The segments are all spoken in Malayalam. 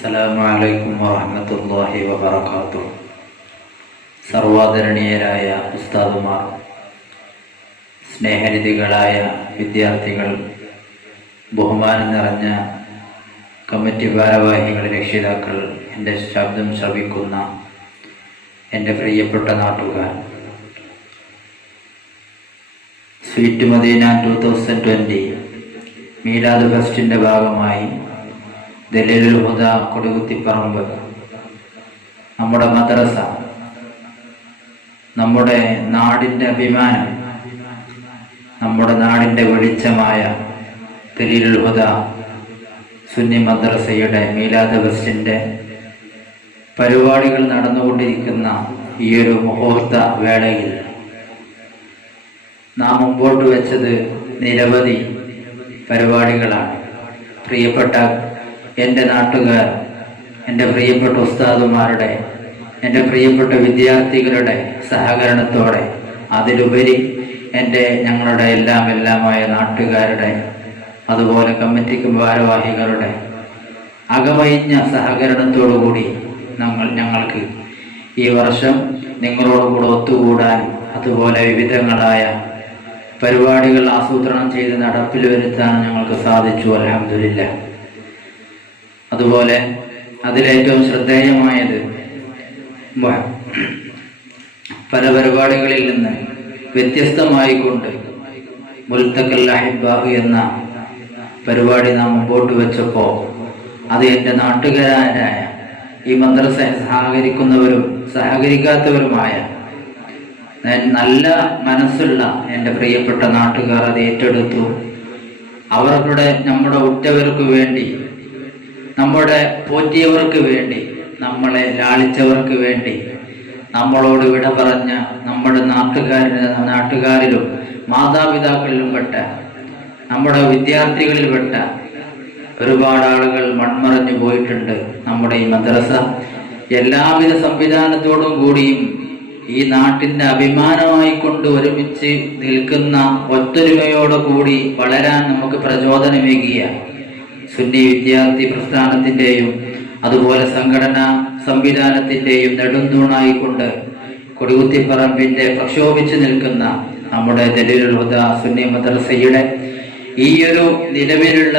അസ്സലാമു അലൈക്കും വറഹ്മത്തുള്ളാഹി വബറകാതുഹു. സർവാദരണീയരായ ഉസ്താദുമാർ, സ്നേഹനിധികളായ വിദ്യാർത്ഥികൾ, ബഹുമാനം നിറഞ്ഞ കമ്മിറ്റി ഭാരവാഹികൾ, രക്ഷിതാക്കൾ, എൻ്റെ ശബ്ദം ശ്രവിക്കുന്ന എൻ്റെ പ്രിയപ്പെട്ട നാട്ടുകാർ, സ്വീറ്റ് മദീന 2020 മീലാദ് ഫെസ്റ്റിൻ്റെ ഭാഗമായി ദലീലുൽ ഹുദ കൊടികുത്തിപ്പറമ്പ്, നമ്മുടെ മദ്രസ, നമ്മുടെ നാടിൻ്റെ അഭിമാനം, നമ്മുടെ നാടിൻ്റെ വെളിച്ചമായ ദലീലുൽ ഹുദ സുന്നി മദ്രസയുടെ മീലാദ് ഫെസ്റ്റിൻ്റെ പരിപാടികൾ നടന്നുകൊണ്ടിരിക്കുന്ന ഈ ഒരു മുഹൂർത്ത വേളയിൽ നാം മുമ്പോട്ട് വെച്ചത് നിരവധി പരിപാടികളാണ്. പ്രിയപ്പെട്ട എൻ്റെ നാട്ടുകാർ, എൻ്റെ പ്രിയപ്പെട്ട ഉസ്താദുമാരുടെ, എൻ്റെ പ്രിയപ്പെട്ട വിദ്യാർത്ഥികളുടെ സഹകരണത്തോടെ, അതിലുപരി ഞങ്ങളുടെ എല്ലാമായ നാട്ടുകാരുടെ, അതുപോലെ കമ്മിറ്റിക്ക് ഭാരവാഹികളുടെ അകമഴിഞ്ഞ സഹകരണത്തോടുകൂടി ഞങ്ങൾക്ക് ഈ വർഷം നിങ്ങളോടുകൂടെ ഒത്തുകൂടാനും അതുപോലെ വിവിധങ്ങളായ പരിപാടികൾ ആസൂത്രണം ചെയ്ത് നടപ്പിൽ വരുത്താൻ ഞങ്ങൾക്ക് സാധിച്ചു. അൽഹംദുലില്ലാഹ്. അതുപോലെ അതിലേറ്റവും ശ്രദ്ധേയമായത് പല പരിപാടികളിൽ നിന്ന് വ്യത്യസ്തമായിക്കൊണ്ട് മുൽത്തഖൽ അഹിബ്ബാഹ് എന്ന പരിപാടി നാം മുമ്പോട്ട് വെച്ചപ്പോൾ അത് എൻ്റെ നാട്ടുകാരായ ഈ മദ്രസ സഹകരിക്കുന്നവരും സഹകരിക്കാത്തവരുമായ നല്ല മനസ്സുള്ള എൻ്റെ പ്രിയപ്പെട്ട നാട്ടുകാർ അത് ഏറ്റെടുത്തു. നമ്മുടെ ഉറ്റവർക്ക് വേണ്ടി, നമ്മുടെ പോറ്റിയവർക്ക് വേണ്ടി, നമ്മളെ ലാളിച്ചവർക്ക് വേണ്ടി, നമ്മളോട് വിട പറഞ്ഞ നമ്മുടെ നാട്ടുകാരിലും മാതാപിതാക്കളിലും പെട്ട, നമ്മുടെ വിദ്യാർത്ഥികളിൽ പെട്ട ഒരുപാട് ആളുകൾ മൺമറഞ്ഞു പോയിട്ടുണ്ട്. നമ്മുടെ ഈ മദ്രസ എല്ലാവിധ സംവിധാനത്തോടും കൂടിയും ഈ നാട്ടിൻ്റെ അഭിമാനമായി കൊണ്ട് ഒരുമിച്ച് നിൽക്കുന്ന ഒത്തൊരുമയോടെ കൂടി വളരാൻ നമുക്ക് പ്രചോദനമേകിയ സുന്നി വിദ്യാർത്ഥി പ്രസ്ഥാനത്തിൻ്റെയും അതുപോലെ സംഘടനാ സംവിധാനത്തിൻ്റെയും നെടുന്തൂണായിക്കൊണ്ട് കൊടികുത്തിപ്പറമ്പിൻ്റെ പ്രക്ഷോഭിച്ചു നിൽക്കുന്ന നമ്മുടെ ദലീലുൽ ഹുദ സുന്നി മദ്രസയുടെ ഈ ഒരു നിലവിലുള്ള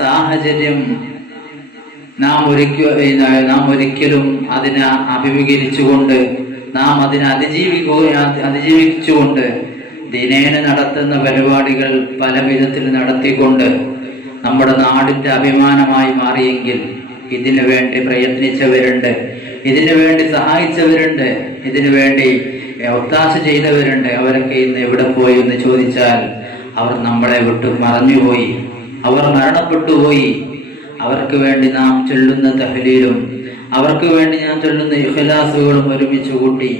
സാഹചര്യം നാം ഒരിക്കലും അതിനെ അഭിമുഖീകരിച്ചുകൊണ്ട്, നാം അതിനെ അതിജീവിച്ചുകൊണ്ട് ദിനേന നടത്തുന്ന പരിപാടികൾ പല വിധത്തിൽ നടത്തിക്കൊണ്ട് നമ്മുടെ നാടിൻ്റെ അഭിമാനമായി മാറിയെങ്കിൽ ഇതിനു വേണ്ടി പ്രയത്നിച്ചവരുണ്ട്, ഇതിനു വേണ്ടി സഹായിച്ചവരുണ്ട്, ഇതിനു വേണ്ടി ഒത്താശ ചെയ്തവരുണ്ട്. അവരൊക്കെ ഇന്ന് എവിടെ പോയി എന്ന് ചോദിച്ചാൽ അവർ നമ്മളെ വിട്ടു മറഞ്ഞുപോയി, അവർ മരണപ്പെട്ടുപോയി. അവർക്ക് വേണ്ടി നാം ചൊല്ലുന്ന തഹ്ലീലും അവർക്ക് വേണ്ടി ഞാൻ ചൊല്ലുന്ന ഇഖ്ലാസുകളും ഒരുമിച്ച് കൂട്ടി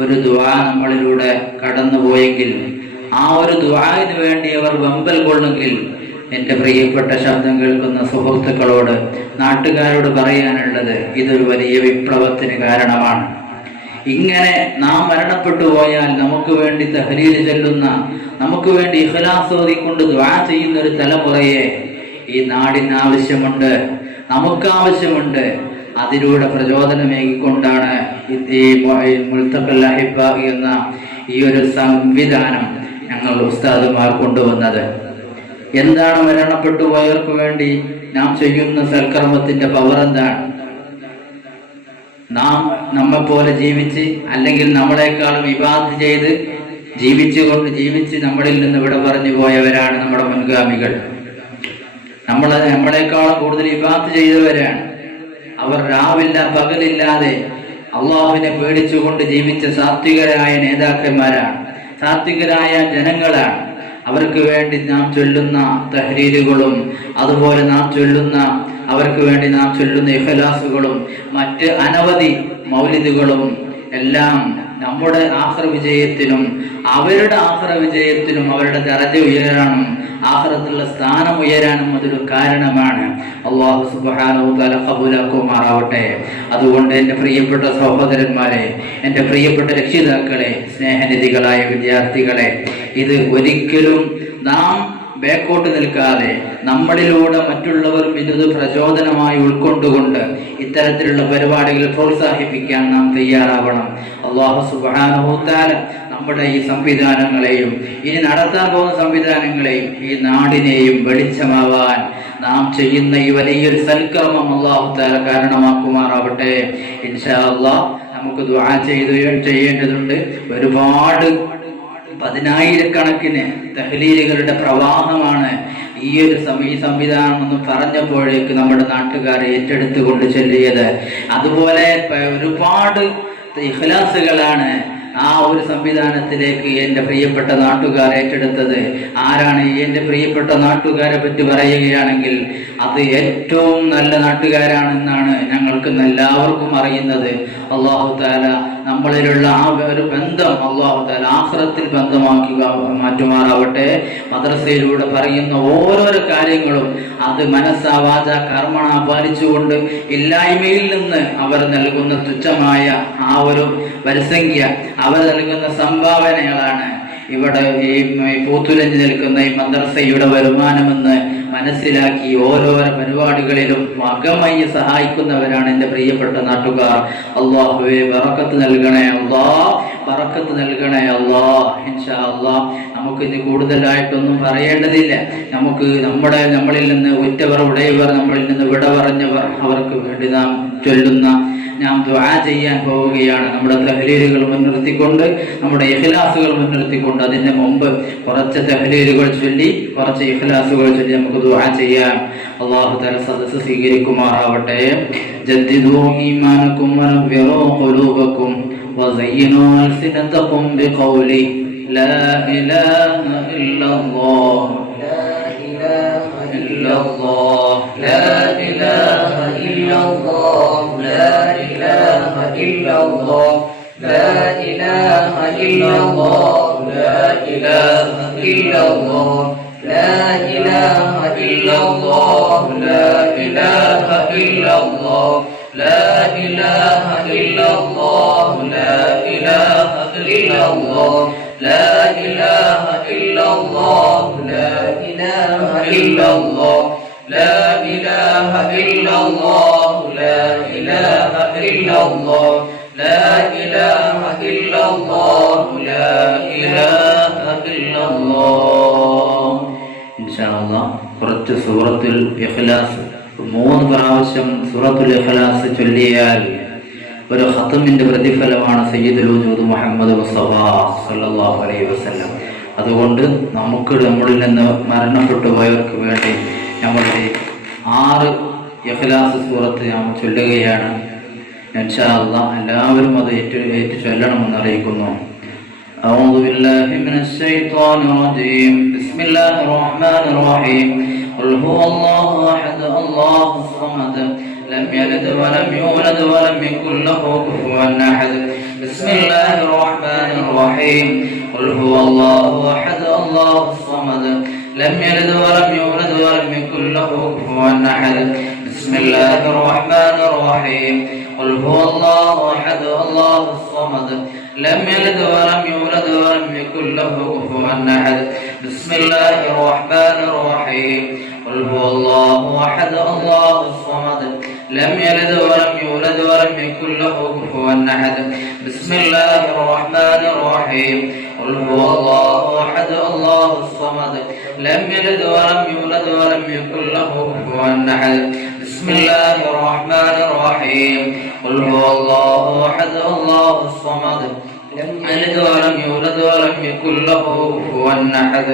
ഒരു ദുആ നമ്മളിലൂടെ കടന്നുപോയെങ്കിൽ, ആ ഒരു ദുആന് വേണ്ടി അവർ വമ്പൽ കൊള്ളുമെങ്കിൽ, എൻ്റെ പ്രിയപ്പെട്ട ശബ്ദം കേൾക്കുന്ന സുഹൃത്തുക്കളോട്, നാട്ടുകാരോട് പറയാനുള്ളത് ഇതൊരു വലിയ വിപ്ലവത്തിന് കാരണമാണ്. ഇങ്ങനെ നാം മരണപ്പെട്ടു പോയാൽ നമുക്ക് വേണ്ടി തഹ്ലീൽ ചൊല്ലുന്ന, നമുക്ക് വേണ്ടി ഇഖ്ലാസ് ഓതിക്കൊണ്ട് ദുആ ചെയ്യുന്ന ഒരു തലമുറയെ ഈ നാടിന് ആവശ്യമുണ്ട്, നമുക്ക് ആവശ്യമുണ്ട്. അതിലൂടെ പ്രചോദനമേകിക്കൊണ്ടാണ് ഈ മുൽത്തഖൽ അഹിബ്ബാഹ് എന്ന ഈ ഒരു സംവിധാനം ഞങ്ങൾ ഉസ്താദുമാർ കൊണ്ടുവന്നത്. എന്താണ് മരണപ്പെട്ടു പോയവർക്ക് വേണ്ടി നാം ചെയ്യുന്ന സൽക്കർമ്മത്തിന്റെ പവർ എന്താണ്? നാം നമ്മെപ്പോലെ ജീവിച്ച്, അല്ലെങ്കിൽ നമ്മളെക്കാളും ഇബാദത്ത് ചെയ്ത് ജീവിച്ച് നമ്മളിൽ നിന്ന് വിട പറഞ്ഞു പോയവരാണ് നമ്മുടെ മുൻഗാമികൾ. നമ്മളെക്കാളും കൂടുതൽ ഇബാദത്ത് ചെയ്തവരാണ്. അവർ രാവില്ല പകലില്ലാതെ അള്ളാഹുവിനെ പേടിച്ചുകൊണ്ട് ജീവിച്ച സാത്വികരായ നേതാക്കന്മാരാണ്, സാത്വികരായ ജനങ്ങളാണ്. അവർക്ക് വേണ്ടി നാം ചൊല്ലുന്ന തഹ്ലീലുകളും അതുപോലെ അവർക്ക് വേണ്ടി നാം ചൊല്ലുന്ന ഇഖ്ലാസുകളും മറ്റ് അനവധി മൗലിദുകളും എല്ലാം നമ്മുടെ ആഖിറ വിജയത്തിനും അവരുടെ ആഖിറ വിജയത്തിനും അവരുടെ ദറജ ഉയരാനും ആഖിറത്തുള്ള സ്ഥാനം ഉയരാനും അതൊരു കാരണമാണ്. അല്ലാഹു സുബ്ഹാനഹു വ തആല ഖബൂലാക്കുമാറാവട്ടെ. അതുകൊണ്ട് എൻ്റെ പ്രിയപ്പെട്ട സഹോദരന്മാരെ, എൻ്റെ പ്രിയപ്പെട്ട രക്ഷിതാക്കളെ, സ്നേഹനിധികളായ വിദ്യാർത്ഥികളെ, ഇത് ഒരിക്കലും നാം ബേക്കോട്ട് നിൽക്കാതെ നമ്മളിലൂടെ മറ്റുള്ളവരും ഇത് പ്രചോദനമായി ഉൾക്കൊണ്ടുകൊണ്ട് ഇത്തരത്തിലുള്ള പരിപാടികൾ പ്രോത്സാഹിപ്പിക്കാൻ നാം തയ്യാറാവണം. അല്ലാഹു സുബ്ഹാനഹു വ തആല നമ്മുടെ ഈ സംവിധാനങ്ങളെയും ഇനി നടത്താൻ പോകുന്ന സംവിധാനങ്ങളെയും ഈ നാടിനെയും വെളിച്ചമാവാൻ നാം ചെയ്യുന്ന ഈ വലിയൊരു സൽക്കർമ്മം അല്ലാഹു തആല കാരണമാക്കുമാറാവട്ടെ. ഇൻഷാ അല്ലാഹ് നമുക്ക് ദുആ ചെയ്യേണ്ടതുണ്ട്. ഒരുപാട് പതിനായിരക്കണക്കിന് തഹ്ലീലുകളുടെ പ്രവാഹമാണ് ഈ സംവിധാനം എന്ന് പറഞ്ഞപ്പോഴേക്ക് നമ്മുടെ നാട്ടുകാരെ ഏറ്റെടുത്തുകൊണ്ട് ചൊല്ലിയത്. അതുപോലെ ഒരുപാട് ഇഖ്ലാസുകളാണ് ആ ഒരു സംവിധാനത്തിലേക്ക് എൻ്റെ പ്രിയപ്പെട്ട നാട്ടുകാർ ഏറ്റെടുത്തത്. ആരാണ് എൻ്റെ പ്രിയപ്പെട്ട നാട്ടുകാരെ പറ്റി പറയുകയാണെങ്കിൽ അത് ഏറ്റവും നല്ല നാട്ടുകാരാണെന്നാണ് ഞങ്ങൾക്ക് എല്ലാവർക്കും അറിയുന്നത്. അല്ലാഹു തആല നമ്മളിലുള്ള ആ ഒരു ബന്ധം അല്ലാഹു തആല ആഖിറത്തിൽ ബന്ധമാക്കി മാറ്റുമാറാവട്ടെ. മദ്രസയിലൂടെ പറയുന്ന ഓരോരോ കാര്യങ്ങളും അത് മനസ്സാ വാച കർമ്മണ പാലിച്ചുകൊണ്ട് ഇല്ലായ്മയിൽ നിന്ന് അവർ നൽകുന്ന തുച്ഛമായ ആ ഒരു വരിസംഖ്യ, അവർ നൽകുന്ന സംഭാവനകളാണ് ഇവിടെ ഈ പൂത്തുലഞ്ഞു നിൽക്കുന്ന ഈ മദ്രസയുടെ വരുമാനമെന്ന് മനസ്സിലാക്കി ഓരോരോ പരിപാടികളിലും അകമയ്യ സഹായിക്കുന്നവരാണ് എൻ്റെ പ്രിയപ്പെട്ട നാട്ടുകാർ. അല്ലാഹുവേ ബറക്കത്ത് നൽകണേ അല്ലാഹ്, ബറക്കത്ത് നൽകണേ അല്ലാഹ്. ഇൻഷാ അല്ലാഹ് നമുക്ക് ഇത് കൂടുതലായിട്ടൊന്നും പറയേണ്ടതില്ല. നമുക്ക് നമ്മളിൽ നിന്ന് ഉറ്റവർ ഉടയവർ, നമ്മളിൽ നിന്ന് വിട പറഞ്ഞവർ, അവർക്ക് വേണ്ടി നാം ചൊല്ലുന്ന നാം ദുആ ചെയ്യാൻ പോവുകയാണ്. നമ്മുടെ തഹ്ലീലുകൾ മുൻനിർത്തിക്കൊണ്ട്, നമ്മുടെ ഇഖ്ലാസുകൾ മുൻനിർത്തിക്കൊണ്ട്, അതിന് മുമ്പ് കുറച്ച് തഹ്ലീലുകൾ ചൊല്ലി, കുറച്ച് ഇഖ്ലാസുകൾ ചൊല്ലി നമുക്ക് ദുആ ചെയ്യാം. അല്ലാഹു തആല സദസ്സ് സ്വീകരിക്കുമാറാവട്ടെ. ജദ്ദിദൂ ഈമാനകും വനവ്വിറൂ ഖുലൂബകും വസയ്യിനൂ അൽസിനതകും ബിഖൗലി ലാ ഇലാഹ ഇല്ലല്ലാഹ് illallah la ilaha illallah la ilaha illallah la ilaha illallah la ilaha illallah la ilaha illallah la ilaha illallah la ilaha illallah la ilaha illallah la ilaha illallah la ilaha illallah la ilaha illallah la ilaha illallah la ilaha illallah la ilaha illallah. ഇൻഷാഅല്ലാഹ് കുറച്ച് സൂറത്തുൽ ഇഖ്ലാസ് 3 പ്രാവശ്യം സൂറത്തുൽ ഇഖ്ലാസ് ചൊല്ലിയാൽ ഒരു ഖത്മിന്റെ പ്രതിഫലമാണ് സയ്യിദുൽ വജൂദ് മുഹമ്മദ് മുസ്തഫ സല്ലല്ലാഹു അലൈഹി വസല്ലം. അതുകൊണ്ട് നമ്മളിൽ നിന്ന് മരണപ്പെട്ടു പോയവർക്ക് വേണ്ടി നമ്മളുടെ 6 ഇഖ്ലാസ് സൂറത്ത് നാം ചൊല്ലുകയാണ്. ഇൻഷാ അല്ലാഹ് എല്ലാവരും അത് ഏറ്റു ചൊല്ലണമെന്ന് അറിയിക്കുന്നു. أعوذ بالله من الشيطان الرجيم بسم الله الرحمن الرحيم قل هو الله أحد الله الصمد لم يلد ولم يولد ولم يكن له كفوا أحد بسم الله الرحمن الرحيم قل هو الله أحد الله الصمد لم يلد ولم يولد ولم يكن له كفوا أحد بسم الله الرحمن الرحيم قل هو الله أحد الله الصمد لم يلد ولم يولد ولم يكن له كفوا أحد بسم الله الرحمن الرحيم قل هو الله أحد الله الصمد لم يلد ولم يولد ولم يكن له كفوا أحد بسم الله الرحمن الرحيم قل هو الله أحد الله الصمد لم يلد ولم يولد ولم يكن له كفوا أحد بسم الله الرحمن الرحيم قل هو الله أحد الله الصمد لم يلد ولم يولد ولم يكن له كفوا أحد.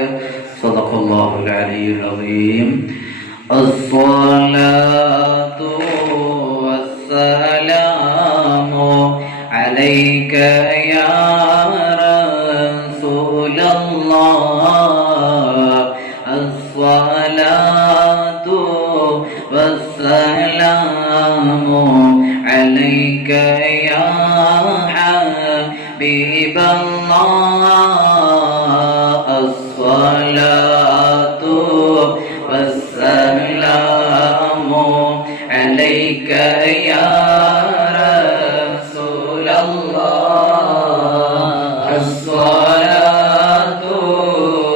صدق الله العلي العظيم. الصلاة والسلام عليك يا رسول الله. الصلاة والسلام عليك يا حبيب الله. الصلاة والسلام عليك يا رسول الله. الصلاة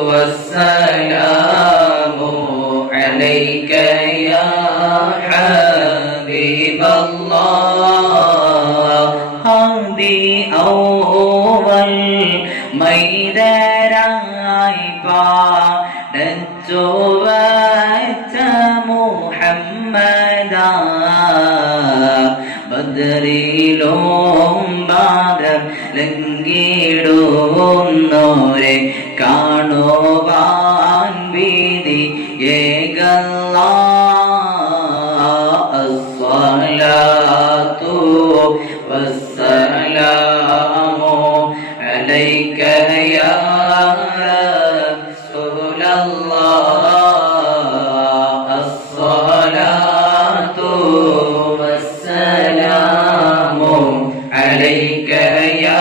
والسلام നേരായി പാടച്ചു വച്ച മുഹമ്മദാ ബദറിലും ബാദർ ലംഘിടുന്നോരെ കാണുവാൻ വിധി ഏകല്ലാ അസ്സലാത്തു വസ്സലാമു അലൈക യാ റസൂലല്ലാഹ് അസ്സലാത്തു വസ്സലാമു അലൈക യാ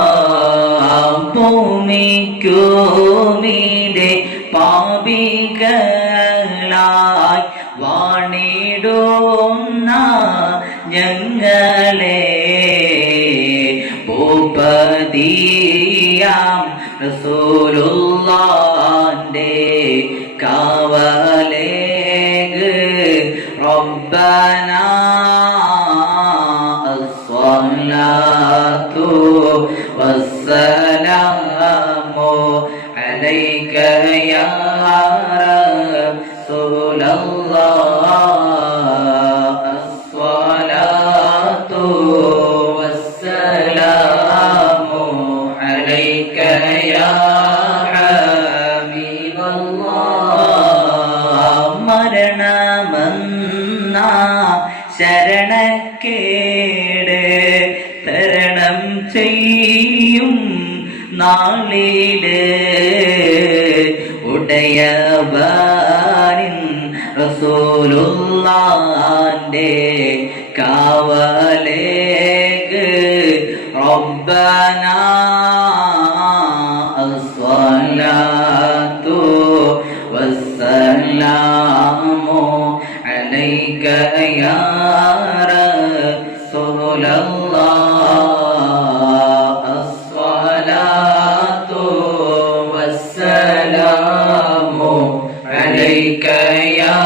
ഹബീബല്ലാഹ് ഭൂമിക്കുമീതെ പാപികളായി വാണിടുന്ന ഞങ്ങളെ ഭൂപതിയാം റസൂലുള്ളാന്റെ കാവലേഗ് റബ്ബനാ അസ്സലാത്തു വസ്സലാമു അലൈക യാ റസൂലല്ലാഹ് അസ്സലാത്തു വസ്സലാമു അലൈക യാ ഹബീബല്ലാഹ് മരണമെന്ന ശരണക്കേട് തരണം ചെയ്യും നാളില് ഉടയവനിൻ റസൂലുള്ളാന്റെ കാവലേക്ക് റബ്ബനാ അസ്സലാത്തു വസ്സലാമു അലൈക യാ റസൂലല്ലാഹ് അസ്സലാത്തു വസ്സലാമു അലൈക യാ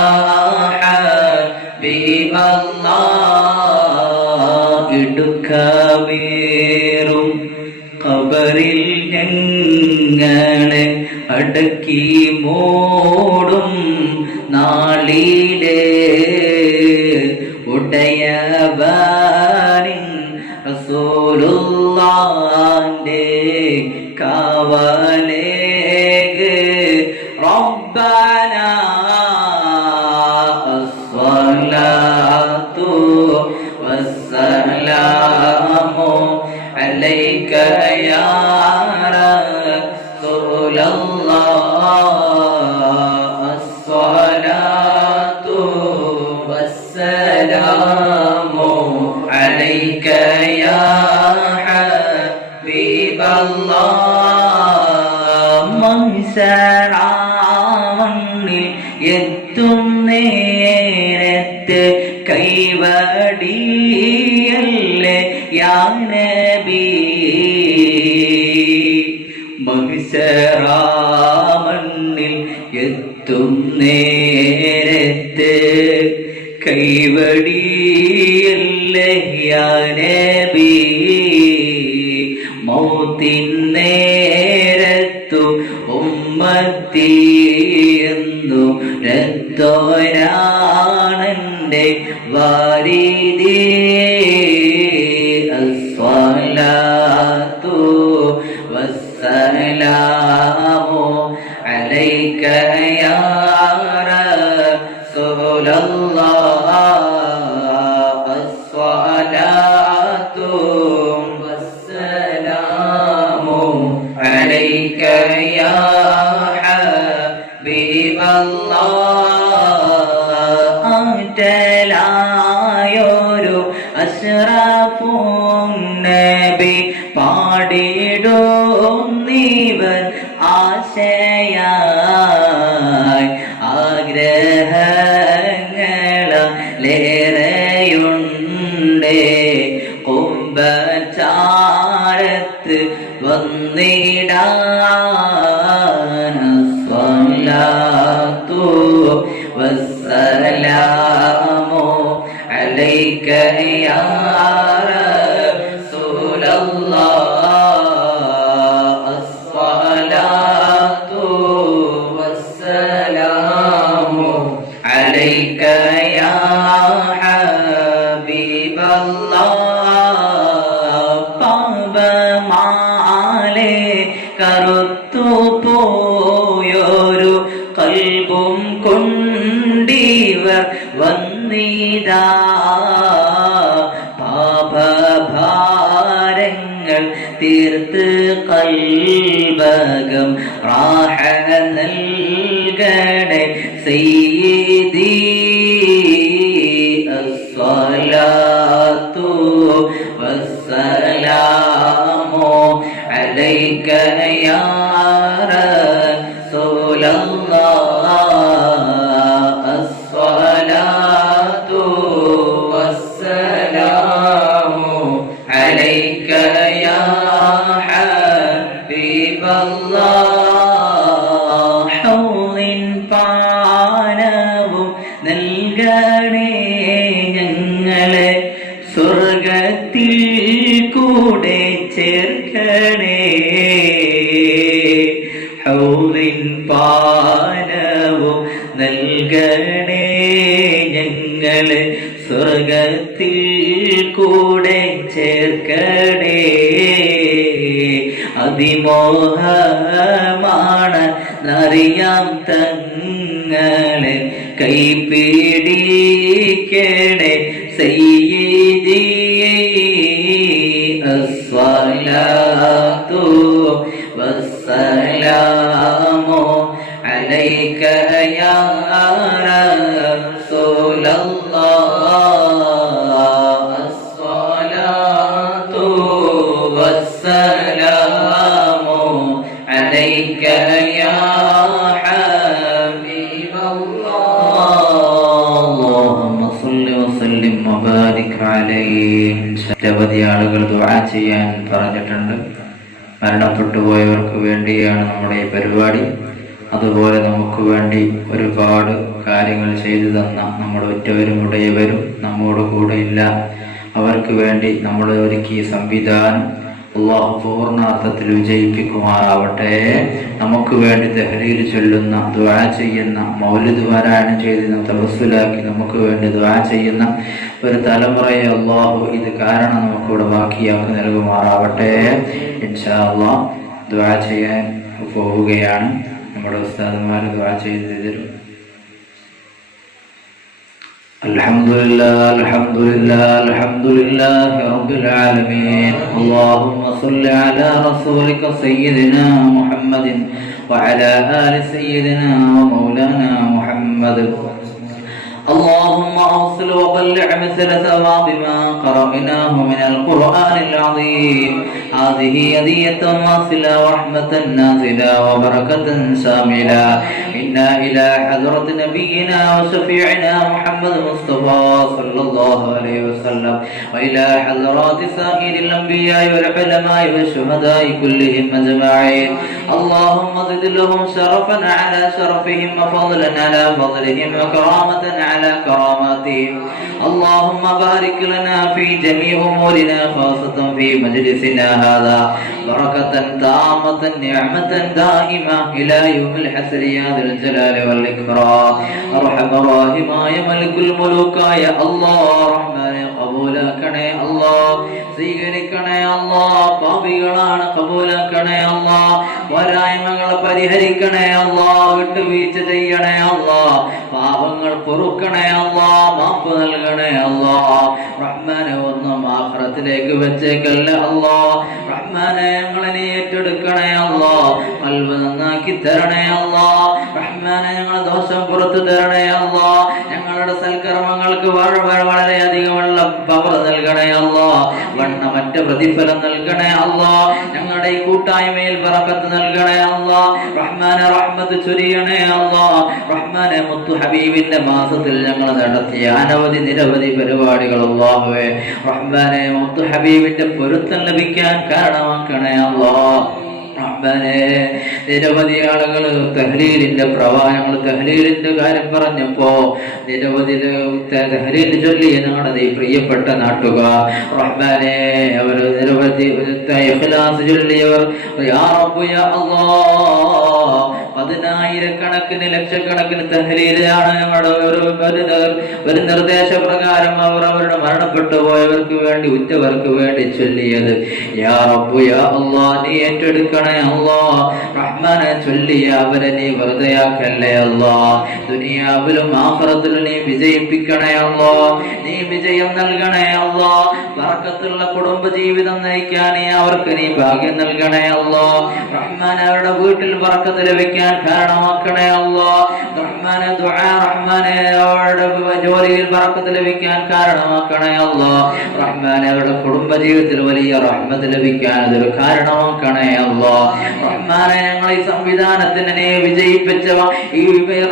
ഹബീബല്ലാഹ് ഇടുക്കവേറും ഖബറിൽ ഞങ്ങളെ അടക്കി മൂടും നാളിലെ ഉടയവനിൻ റസൂലുള്ളാന്റെ കാവലേക്ക് റബ്ബനാ അസ്സലാത്തു വസ്സലാമു അലൈക യാ റസൂലല്ലാഹ് അസ്സലാത്തു വസ്സലാമു അലൈക യാ ഹബീബല്ലാഹ് മൻസറാവണ്ണിൽ എത്തും നേരത്ത് കൈവടിയല്ലേ യാ നബി മഹിസറാമണ്ണിൽ എത്തും നേരത്ത് കൈവടിയല്ലേ യാ നബി മൗത്തിൻ നേരത്തു ഉമ്മത്തി എന്നു രത്തോരാണെന്റെ വാരിദി അസ്സലാത്തു വസ്സലാമു അലൈക യാ റസൂലല്ലാഹ് അസ്സലാത്തു വസ്സലാമു അലൈക യാ ഹബീബല്ലാഹ് ആറ്റലായൊരു അശ്റഫുൻ നബി പാടിടുന്നിവർ ആശയായി ആഗ്രഹങ്ങളേറെയുണ്ടേ കുംഭചാരത്ത് വന്നിടാൻ അസ്സലാത്തു വസ്സലാമു അലൈക യാ റസൂലല്ലാഹ് മാലെ കറുത്തു പോയൊരു കൽബും കൊണ്ടിവർ വന്നിതാ. പാപഭാരങ്ങൾ തീർത്ത് കൽബകം റാഹ നൽകണേ സയ്യിദി. അസ്സലാത്തു വസ്സലാമു അലൈക യാ റസൂലല്ലാഹ്. അസ്സലാത്തു വസ്സലാമു അലൈക യാ ഹബീബല്ലാഹ്. ഹൗലിൻ പാനവും നൽകണേ ഞങ്ങളെ സ്വർഗത്തിൽ കൂടെ ചേർക്കണേ. ഹൗലിൻ പാനവും നൽകണേ ഞങ്ങളെ സ്വർഗത്തിൽ കൂടെ ചേർക്കണേ. അതിമോഹമാണ് അറിയാം തങ്ങളെ കൈപിടിക്കണേ സയ്യിദി. അസ്സലാത്തു വസ്സലാമു അലൈക യാ റസൂലല്ലാഹ്. അസ്സലാത്തു വസ്സലാമു അലൈക യാ നിരവധി ആളുകൾ ദുആ ചെയ്യാൻ പറഞ്ഞിട്ടുണ്ട്. മരണപ്പെട്ടു പോയവർക്ക് വേണ്ടിയാണ് നമ്മുടെ ഈ പരിപാടി. അതുപോലെ നമുക്ക് വേണ്ടി ഒരുപാട് കാര്യങ്ങൾ ചെയ്തു തന്ന നമ്മുടെ ഒറ്റവരും ഉടയവരും നമ്മോട് കൂടെ ഇല്ല. അവർക്ക് വേണ്ടി നമ്മൾ ഒരുക്കിയ സംവിധാനം അല്ലാഹു പൂർണ്ണാർത്ഥത്തിൽ വിജയിപ്പിക്കുമാറാവട്ടെ. നമുക്ക് വേണ്ടി തഹ്ലീൽ ചൊല്ലുന്ന, ദുആ ചെയ്യുന്ന, മൗലിദ് പാരായണം ചെയ്തിരുന്ന, തവസ്സുലാക്കി നമുക്ക് വേണ്ടി ദുആ ചെയ്യുന്ന ഒരു തലമുറയെ അല്ലാഹു ഇത് കാരണം നമുക്കിവിടെ ബാക്കിയാക്കി നൽകുമാറാവട്ടെ. ഇൻഷാ അല്ലാഹ് ദുആ ചെയ്യാൻ പോവുകയാണ്. നമ്മുടെ ഉസ്താദുമാർ ദുആ ചെയ്തു തരും. അൽഹംദുലില്ലാഹ് അൽഹംദുലില്ലാഹ് അൽഹംദുലില്ലാഹി റബ്ബിൽ ആലമീൻ. അല്ലാഹുമ്മ സ്വല്ലി അലാ റസൂലിക സയ്യിദിനാ മുഹമ്മദിൻ വഅലാ ആലി സയ്യിദിനാ വമൗലാനാ മുഹമ്മദ്. اللهم أوصل وبلغ مثل ثواب ما قرأناه من القرآن العظيم. هذه هدية واصلة ورحمة نازلة وبركة شاملة. إنا إلى حضرة نبينا وشفيعنا محمد مصطفى صلى الله عليه وسلم وإلى حضرات سائر الأنبياء والعلماء والشهداء كلهم أجمعين. اللهم زد لهم شرفا على شرفهم وفضلا على فضلهم وكرامة على كراماتهم. اللهم بارك لنا في جميع أمورنا خاصة في مجلسنا هذا بركة تامة نعمة دائمة إلى يوم الحسر يا ذا الجلال والإكرام. أرحم الراحمين ملك الملوك يا الله رحمن قبولكني الله സ്വീകരിക്കണേ അല്ലാഹ്. പാപികളാണ്, കബൂലാക്കണേ അല്ലാഹ്. പോരായ്മകളെ പരിഹരിക്കണേ അല്ലാഹ്. വിട്ടുവീഴ്ച ചെയ്യണേ അല്ലാഹ്. പാപങ്ങൾ പൊറുക്കണേ അല്ലാഹ്. മാപ്പ് നൽകണേ അല്ലാഹ്. റഹ്മാനെ ഒന്നും ആഖിറത്തിലേക്ക് വെച്ചേക്കല്ല അല്ലാഹ്. റഹ്മാനെ ഞങ്ങളെ ഏറ്റെടുക്കണേ അല്ലാഹ്. ഖൽബ് നന്നാക്കി തരണേ അല്ലാഹ്. റഹ്മാനെ ഞങ്ങളെ ദോഷം പുറത്തു തരണേ അല്ലാഹ്. ഞങ്ങളുടെ സൽക്കർമ്മങ്ങൾക്ക് വളരെയധികമുള്ള പവർ നൽകണേ അല്ലാഹ്. വണ്ണമറ്റ പ്രതിഫലം നൽകണേ അല്ലാഹ്. ഞങ്ങളുടെ ഈ കൂട്ടായ്മയിൽ ബറക്കത്ത് നൽകണേ അല്ലാഹ്. റഹ്മാനെ റഹ്മത്ത് ചൊരിയണേ അല്ലാഹ്. റഹ്മാനെ മുത്തു ഹബീബിന്റെ മാസത്തിൽ ഞങ്ങൾ നടത്തിയ അനവധി നിരവധി പരിപാടികൾ അല്ലാഹുവേ റഹ്മാനെ മുത്തു ഹബീബിന്റെ പൊരുത്തം ലഭിക്കാൻ കാരണമാക്കണേ അല്ലാഹ്. റഹ്മാനെ നിരവധി ആളുകൾ തഹ്ലീലിന്റെ പ്രവാഹങ്ങൾ തഹ്ലീലിന്റെ കാര്യം പറഞ്ഞപ്പോ നിരവധി തഹ്ലീൽ ചൊല്ലിയ ഞങ്ങളുടെ ഈ പ്രിയപ്പെട്ട നാട്ടുകാർ റഹ്മാനെ അവർ നിരവധി ഇഖ്ലാസ് ചൊല്ലിയവർ യാ റബ്ബ് യാ അല്ലാഹ് പതിനായിരക്കണക്കിന് ലക്ഷക്കണക്കിന് തഹ്ലീലാണ് ഞങ്ങളുടെ ഒരു നിർദ്ദേശപ്രകാരം അവർ അവരുടെ മരണപ്പെട്ടു പോയവർക്ക് വേണ്ടി ഉറ്റവർക്ക് വേണ്ടി ചൊല്ലിയത്. യാ റബ്ബു യാ അല്ലാഹ്, നീ ഏറ്റെടുക്കണേ അല്ലാഹ്. റഹ്മാനെ ചൊല്ലിയ അവരെ നീ വെറുതെയാക്കല്ലേ അല്ലാഹ്. ദുനിയാവിലും ആഖിറത്തിലും നീ വിജയിപ്പിക്കണേ അല്ലാഹ്. നീ വിജയം നൽകണേ അല്ലാഹ്. ബറക്കത്തുള്ള കുടുംബ ജീവിതം നയിക്കാൻ അവർക്ക് നീ ഭാഗ്യം നൽകണേ അല്ലാഹ്. റഹ്മാനെ അവരുടെ വീട്ടിൽ ബറക്കത്ത് ലഭിക്കാൻ കാരണമാക്കണേ അല്ലാഹ്. റഹ്മാനെ ദുആ റഹ്മാനെ അവരുടെ ജോലിയിൽ ബറക്കത്ത് ലഭിക്കാൻ കാരണമാക്കണേ അല്ലാഹ്. റഹ്മാനെ അവരുടെ കുടുംബ ജീവിതത്തിൽ വലിയ റഹ്മത്ത് ലഭിക്കാൻ അതൊരു കാരണമാക്കണേ അല്ലാഹ്. റഹ്മാനെ ഞങ്ങൾ ഈ സംവിധാനത്തിന് നീ വിജയിപ്പിച്ച ഈ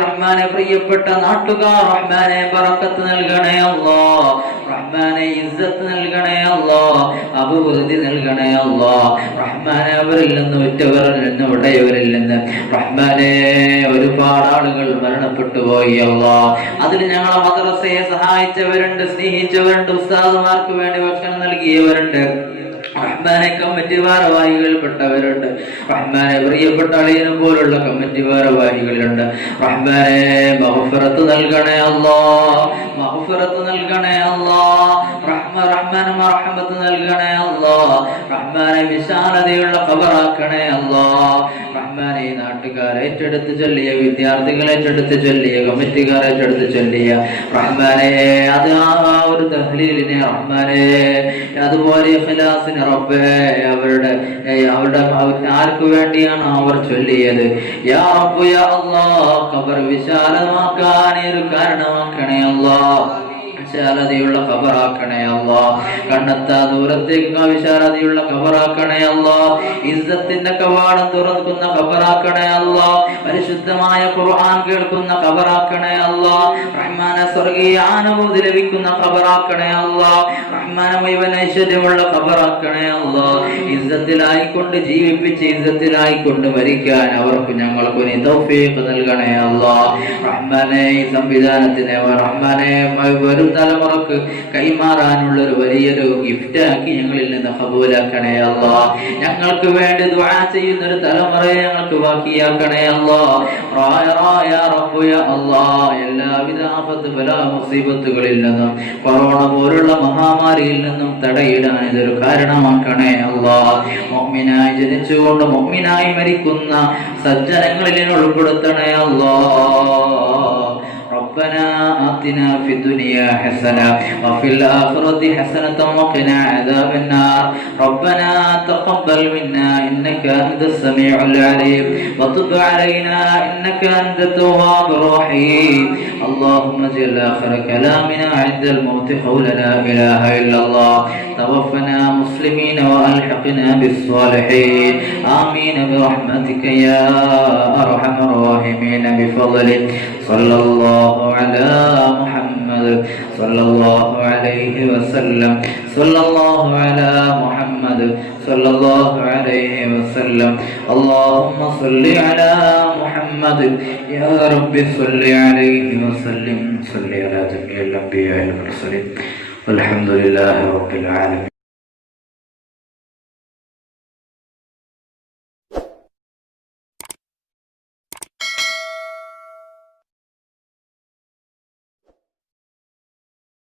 റഹ്മാനെ പ്രിയപ്പെട്ട നാട്ടുകാർ റഹ്മാനെ ബറക്കത്ത് നൽകണേ അല്ലാഹ്. റഹ്മാനെ ഇസ്സത്ത് നൽകണേ അല്ലാഹ്. അഭിവൃദ്ധി നൽകണേ അല്ലാഹ്. റഹ്മാനെ അവരിൽ നിന്ന് ഉറ്റവരിൽ നിന്ന് ഉടയവരിൽ നിന്ന് റഹ്മാനെ ഒരുപാട് ആളുകൾ മരണപ്പെട്ടു പോയി അല്ലാഹ്. അതിൽ ഞങ്ങളെ മദ്രസയെ സഹായിച്ചവരുണ്ട്, സ്നേഹിച്ചവരുണ്ട്, ഉസ്താദുമാർക്ക് വേണ്ടി ഭക്ഷണം നൽകിയവരുണ്ട്. റഹ്മാനെ കമ്മിറ്റി ഭാരവാഹികൾപ്പെട്ടവരുണ്ട്. റഹ്മാനെ പ്രിയപ്പെട്ട അളിയനെ പോലുള്ള കമ്മിറ്റി ഭാരവാഹികളുണ്ട്. റഹ്മാനെ മഗ്ഫിറത്ത് നൽകണേ അല്ലാഹ്. മഗ്ഫിറത്ത് നൽകണേ അല്ലാഹ്. റഹ്മാനെ മർഹമത്ത് നൽകണേ അല്ലാഹ്. റഹ്മാനെ വിശാലതയുള്ള ഖബറാക്കണേ അല്ലാഹ്. റഹ്മാനെ ഈ നാട്ടുകാരെ ഏറ്റെടുത്ത് ചൊല്ലിയ, വിദ്യാർത്ഥികളെ ഏറ്റെടുത്ത് ചൊല്ലിയ, കമ്മിറ്റിക്കാരെ ഏറ്റെടുത്ത് ചൊല്ലിയ റഹ്മാനെ അത് ആ ഒരു തഹ്ലീലിനെ റഹ്മാനെ അതുപോലെ ഇഖ്ലാസിനെ റബ്ബേ അവരുടെ ആർക്ക് വേണ്ടിയാണ് അവർ ചൊല്ലിയത്? യാ റബ്ബ് യാ അല്ലാഹ്, ഖബർ വിശാലമാക്കാൻ ഒരു കാരണമാക്കണേ അല്ലാഹ്. വിശാലതയുള്ള ഖബറാക്കണേ അല്ലാഹ്. കണ്ണെത്താ ദൂരത്തേക്ക് വിശാലതയുള്ള ഖബറാക്കണേ അല്ലാഹ്. ഇസ്സത്തിന്റെ കവാടം തുറക്കുന്ന ഖബറാക്കണേ അല്ലാഹ്. പരിശുദ്ധമായ ഖുർആൻ കേൾക്കുന്ന ഖബറാക്കണേ അല്ലാഹ്. റഹ്മാനെ സ്വർഗീയ അനുഭൂതി ലഭിക്കുന്ന ഖബറാക്കണേ അല്ലാഹ്. റഹ്മാനെ മുഴുവൻ ഐശ്വര്യമുള്ള ഖബറാക്കണേ അല്ലാഹ്. ഇസ്സത്തിലായിക്കൊണ്ട് ജീവിപ്പിച്ച് ഇസ്സത്തിലായിക്കൊണ്ട് മരിക്കാൻ അവർക്ക് ഞങ്ങൾക്ക് നീ തൗഫീഖ് നൽകണേ അല്ലാഹ്. റഹ്മാനെ ഈ സംവിധാനത്തിനെ റഹ്മാനെ വരും തലമുറക്ക് കൈമാറാനുള്ള ഒരു വലിയൊരു ഗിഫ്റ്റാക്കി ഞങ്ങളിൽ നിന്ന് ഖബൂലാക്കണേ അല്ലാഹ്. ഞങ്ങൾക്ക് വേണ്ടി ദുആ ചെയ്യുന്ന ഒരു തലമുറയെ ഞങ്ങൾക്ക് ബാക്കിയാക്കണേ അല്ലാഹ്. യാ റബ്ബ് യാ അല്ലാഹ്, എല്ലാവിധ ആഫത്ത് ബലാ മുസീബത്തുകളിൽ നിന്നും കൊറോണ പോലുള്ള മഹാമാരിയിൽ നിന്നും തടയിടാൻ ഇതൊരു കാരണമാക്കണേ അല്ലാഹ്. മുഅ്മിനായി ജനിച്ചുകൊണ്ട് മുഅ്മിനായി മരിക്കുന്ന സജ്ജനങ്ങളിൽ ഉൾപ്പെടുത്തണേ അല്ലാഹ്. ربنا آتنا في الدنيا حسنة وفي الآخرة حسنة وقنا عذاب النار. ربنا تقبل منا إنك أنت السميع العليم وتب علينا إنك أنت التواب الرحيم. اللهم اجعل آخر كلامنا عند الموت قول لا إله إلا الله. توفنا مسلمين وألحقنا بالصالحين. آمين برحمتك يا أرحم الراحمين بفضلك. صلى الله على محمد صلى الله عليه وسلم. صلى الله على محمد صلى الله عليه وسلم. اللهم صل على محمد يا رب صل عليه وسلم. صل على جميع الأنبياء والمرسلين والحمد لله رب العالمين.